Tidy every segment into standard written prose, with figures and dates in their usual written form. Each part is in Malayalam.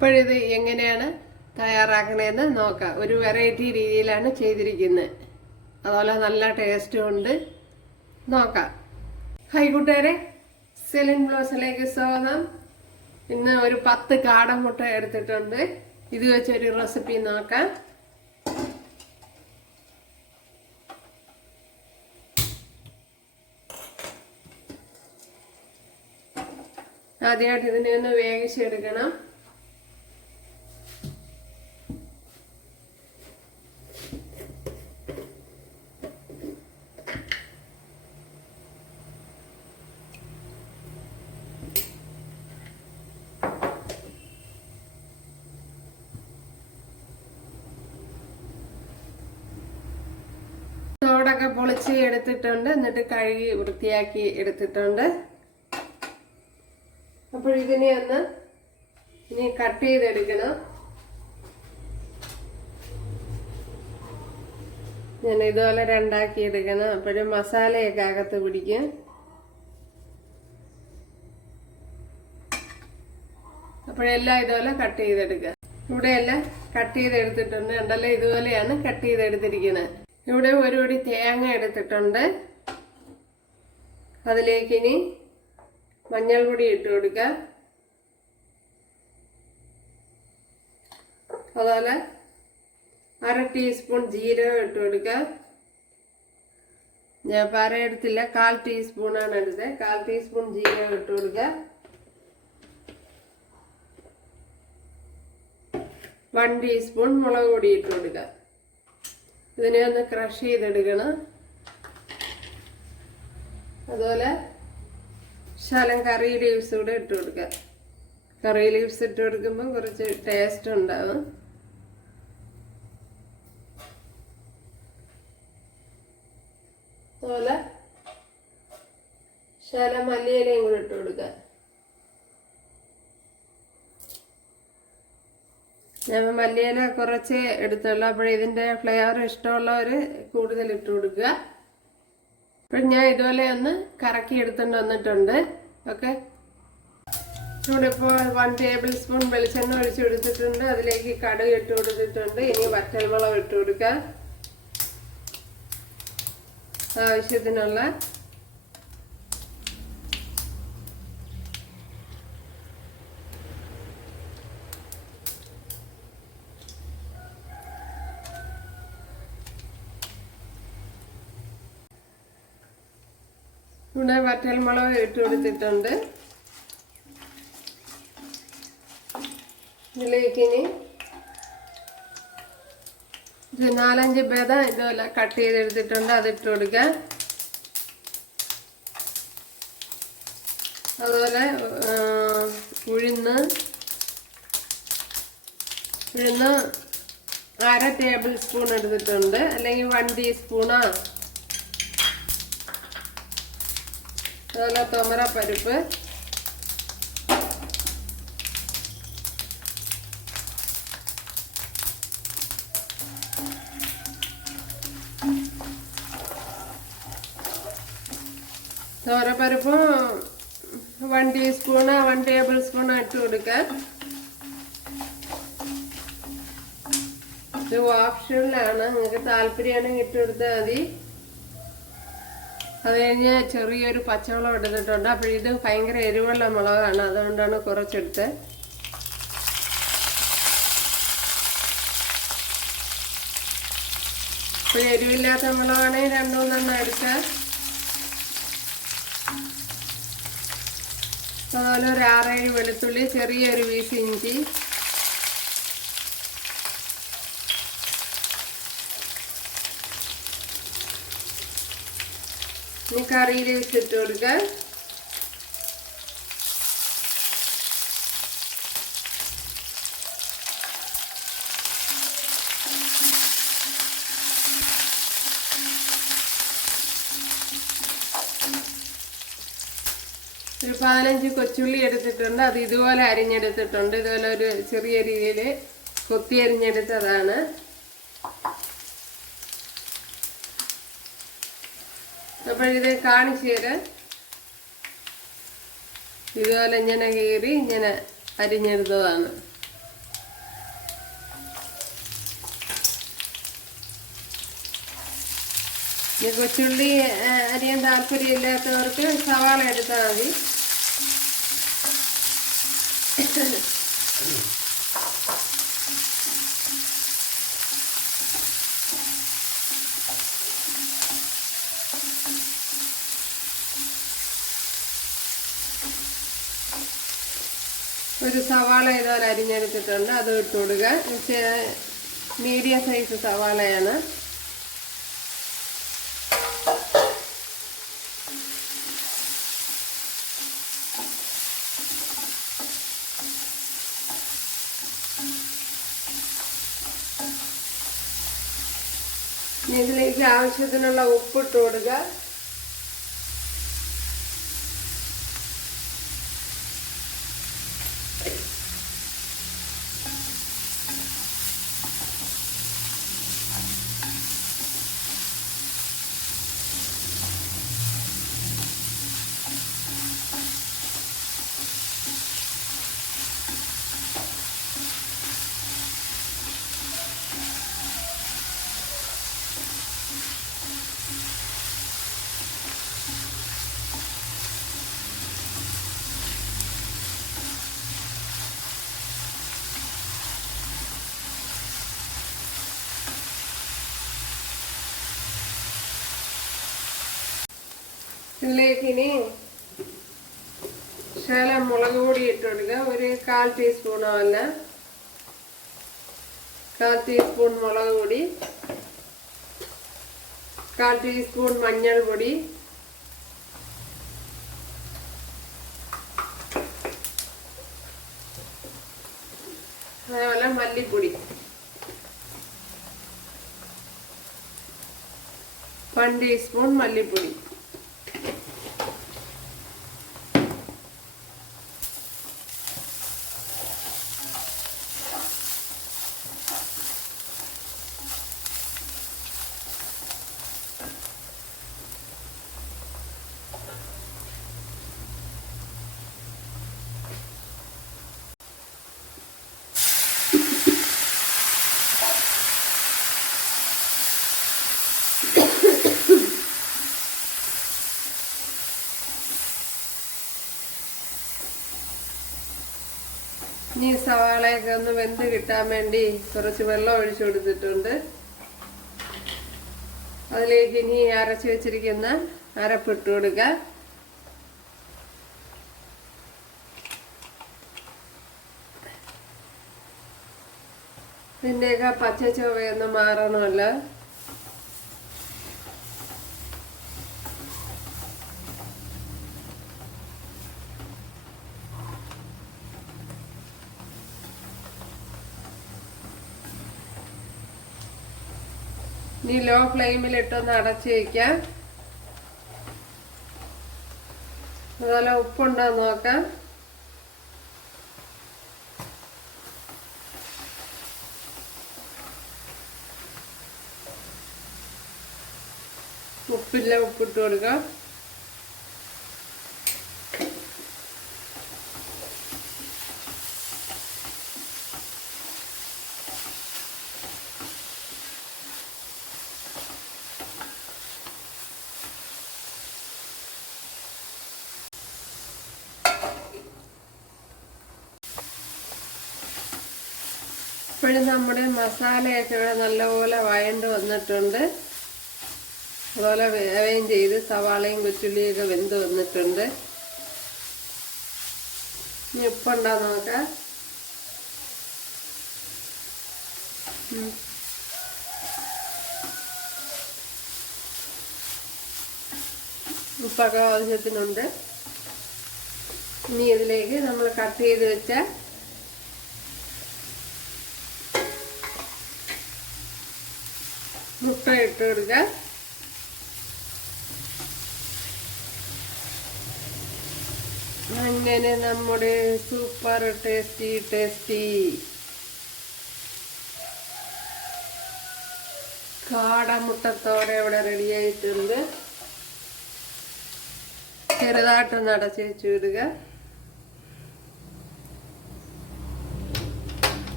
ഇപ്പോഴിത് എങ്ങനെയാണ് തയ്യാറാക്കണതെന്ന് നോക്കാം. ഒരു വെറൈറ്റി രീതിയിലാണ് ചെയ്തിരിക്കുന്നത്. അതുപോലെ നല്ല ടേസ്റ്റും ഉണ്ട്. നോക്കാം. ഹായ് കൂട്ടുകാരെ, സെലിൻ ബ്ലോസിലേക്ക് സ്വാഗതം. ഇന്ന് ഒരു 10 കാടമുട്ട എടുത്തിട്ടുണ്ട്. ഇത് വെച്ചൊരു റെസിപ്പി നോക്കാം. ആദ്യമായിട്ട് ഇതിനെ ഒന്ന് വേവിച്ചെടുക്കണം. തോടൊക്കെ പൊളിച്ച് എടുത്തിട്ടുണ്ട്. എന്നിട്ട് കഴുകി വൃത്തിയാക്കി എടുത്തിട്ടുണ്ട്. അപ്പോൾ ഇതിനെ ഒന്ന് ഇനി കട്ട് ചെയ്തെടുക്കണം. ഞാൻ ഇതുപോലെ രണ്ടാക്കി എടുക്കണം. അപ്പോഴും മസാലയൊക്കെ അകത്ത് പിടിക്കും. അപ്പോഴെല്ലാം ഇതുപോലെ കട്ട് ചെയ്തെടുക്കുക. ഇവിടെയെല്ലാം കട്ട് ചെയ്തെടുത്തിട്ടുണ്ട്. ഉണ്ടല്ലോ, ഇതുപോലെയാണ് കട്ട് ചെയ്തെടുത്തിരിക്കുന്നത്. ഇവിടെ ഒരു പിടി തേങ്ങ എടുത്തിട്ടുണ്ട്. അതിലേക്ക് ഇനി മഞ്ഞൾ പൊടി ഇട്ട് കൊടുക്കുക. അതുപോലെ 1/2 ടീസ്പൂൺ ജീരകം ഇട്ട് കൊടുക്കുക. ഞാൻ എടുത്തില്ല, 1/4 ടീസ്പൂണാണ് എടുത്തത്. 1/4 ടീസ്പൂൺ ജീരകം ഇട്ട് കൊടുക്കുക. 1 ടീസ്പൂൺ മുളക് പൊടി ഇട്ട് കൊടുക്കുക. ഇതിനെ ഒന്ന് ക്രഷ് ചെയ്തെടുക്കണം. അതുപോലെ ശകലം കറി ലീവ്സ് കൂടെ ഇട്ട് കൊടുക്കുക. കറി ലീവ്സ് ഇട്ട് കൊടുക്കുമ്പോൾ കുറച്ച് ടേസ്റ്റ് ഉണ്ടാവും. അതുപോലെ ശകലം മല്ലിയിലയും കൂടെ ഇട്ട് കൊടുക്കുക. ഞാൻ മല്ലിയില കുറച്ച് എടുത്തുള്ളൂ. അപ്പോൾ ഇതിൻ്റെ ഫ്ലേവർ ഇഷ്ടമുള്ളവർ കൂടുതൽ ഇട്ട് കൊടുക്കുക. അപ്പോൾ ഞാൻ ഇതുപോലെ ഒന്ന് കറക്കി എടുത്തുകൊണ്ട് വന്നിട്ടുണ്ട്. ഓക്കെ, ഇവിടെ ഇപ്പോൾ 1 ടേബിൾ സ്പൂൺ വെളിച്ചെണ്ണ ഒഴിച്ച് കൊടുത്തിട്ടുണ്ട്. അതിലേക്ക് കടുക് ഇട്ട് കൊടുത്തിട്ടുണ്ട്. ഇനി വറ്റൽമുളക് ഇട്ട് കൊടുക്കുക. ആവശ്യത്തിനുള്ള ഇവിടെ വറ്റൽമുളക് ഇട്ട് കൊടുത്തിട്ടുണ്ട്. ഇതിലേക്ക് ഇനി 4-5 ബദാം ഇതുപോലെ കട്ട് ചെയ്തെടുത്തിട്ടുണ്ട്. അതിട്ട് കൊടുക്കുക. അതുപോലെ ഉഴുന്ന് 1/2 ടേബിൾ സ്പൂൺ എടുത്തിട്ടുണ്ട്. അല്ലെങ്കിൽ 1 ടീസ്പൂണോ. അതുപോലെ തുമരപ്പരിപ്പ്, തുമരപ്പരിപ്പും 1 ടീസ്പൂണോ 1 ടേബിൾ സ്പൂണോ ഇട്ട് കൊടുക്കുക. ഇത് ഓപ്ഷനിലാണ്, നിങ്ങൾക്ക് താല്പര്യമാണെങ്കിൽ ഇട്ട് കൊടുത്താൽ മതി. അത് കഴിഞ്ഞ് ചെറിയൊരു പച്ചമുളക് എടുത്തിട്ടുണ്ട്. അപ്പോൾ ഇത് ഭയങ്കര എരിവുള്ള മുളകാണ്, അതുകൊണ്ടാണ് കുറച്ചെടുത്ത്. അപ്പോൾ എരിവില്ലാത്ത മുളകാണെങ്കിൽ 2-3 എടുക്കുക. അതുപോലെ ഒരു 6-7 വെളുത്തുള്ളി, ചെറിയൊരു പീസ് ഇഞ്ചി, ഇനി കറി ലീവ്സ് ഇട്ട് കൊടുക്കുക. ഒരു 15 കൊച്ചുള്ളി എടുത്തിട്ടുണ്ട്. അത് ഇതുപോലെ അരിഞ്ഞെടുത്തിട്ടുണ്ട്. ഇതുപോലെ ഒരു ചെറിയ രീതിയിൽ കൊത്തി അരിഞ്ഞെടുത്തതാണ്. അപ്പോൾ ഇത് കാണിച്ചു തരാം. ഇതുപോലെ ഇങ്ങനെ കീറി ഇങ്ങനെ അരിഞ്ഞെടുത്തതാണ്. ഇനി കൊച്ചുള്ളി അരിയാൻ താല്പര്യമില്ലാത്തവർക്ക് സവാള എടുത്താൽ മതി. ഒരു സവാള ഇതുപോലെ അരിഞ്ഞെടുത്തിട്ടുണ്ട്, അത് ഇട്ട് കൊടുക്കുക. മീഡിയം സൈസ് സവാളയാണ്. ഇതിലേക്ക് ആവശ്യത്തിനുള്ള ഉപ്പിട്ട് കൊടുക്കുക. ഇതിലേക്ക് ഇനി ശകലം മുളക് പൊടി ഇട്ട് കൊടുക്കുക. ഒരു 1/4 ടീസ്പൂണോ അല്ല, 1/4 ടീസ്പൂൺ മുളക് പൊടി, 1/4 ടീസ്പൂൺ മഞ്ഞൾപ്പൊടി, അതേപോലെ മല്ലിപ്പൊടി, 1 ടീസ്പൂൺ മല്ലിപ്പൊടി. ഇനി സവാളയൊക്കെ ഒന്ന് വെന്ത് കിട്ടാൻ വേണ്ടി കുറച്ച് വെള്ളം ഒഴിച്ചു കൊടുത്തിട്ടുണ്ട്. അതിലേക്ക് ഇനി അരച്ചു വെച്ചിരിക്കുന്ന അരപ്പിട്ട് കൊടുക്കുക. ഇതിൻ്റെയൊക്കെ പച്ച ചുവയൊന്ന് മാറണമല്ലോ. ഇനി ലോ ഫ്ലെയിമിൽ ഇട്ടൊന്ന് അടച്ചു വയ്ക്കാം. അതുപോലെ ഉപ്പുണ്ടോ നോക്കാം. ഉപ്പില്ല, ഉപ്പിട്ട് കൊടുക്കാം. ഇപ്പോഴും നമ്മുടെ മസാലയൊക്കെ ഇവിടെ നല്ലപോലെ വഴണ്ട് വന്നിട്ടുണ്ട്. അതുപോലെ വേവുകയും ചെയ്ത് സവാളയും കൊച്ചുള്ളിയൊക്കെ വെന്ത് വന്നിട്ടുണ്ട്. ഇനി ഉപ്പുണ്ടോ നോക്കാം. ഉപ്പൊക്കെ ആവശ്യത്തിനുണ്ട്. ഇനി ഇതിലേക്ക് നമ്മൾ കട്ട് ചെയ്ത് വെച്ച മുട്ട ഇട്ട് കൊടുക്കുക. അങ്ങനെ നമ്മുടെ സൂപ്പർ ടേസ്റ്റി കാടമുട്ടത്തോടെ ഇവിടെ റെഡി ആയിട്ടുണ്ട്. ചെറുതായിട്ടൊന്ന് അടച്ചു വെച്ച് വിടുക.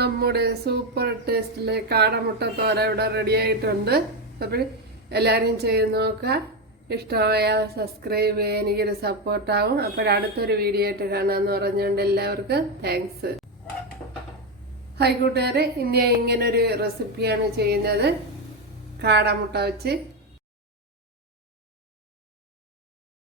നമ്മുടെ സൂപ്പർ ടേസ്റ്റിലെ കാടമുട്ടത്തോര ഇവിടെ റെഡി ആയിട്ടുണ്ട്. അപ്പോൾ എല്ലാവരും ചെയ്ത് നോക്കുക. ഇഷ്ടമായാൽ സബ്സ്ക്രൈബ് ചെയ്യാൻ എനിക്കൊരു സപ്പോർട്ടാവും. അപ്പോഴടുത്തൊരു വീഡിയോ ആയിട്ട് കാണാമെന്ന് പറഞ്ഞുകൊണ്ട് എല്ലാവർക്കും താങ്ക്സ്. ഹായ് കൂട്ടുകാരെ, ഇന്ന് ഞാൻ ഇങ്ങനൊരു റെസിപ്പിയാണ് ചെയ്യുന്നത്. കാടമുട്ട വെച്ച്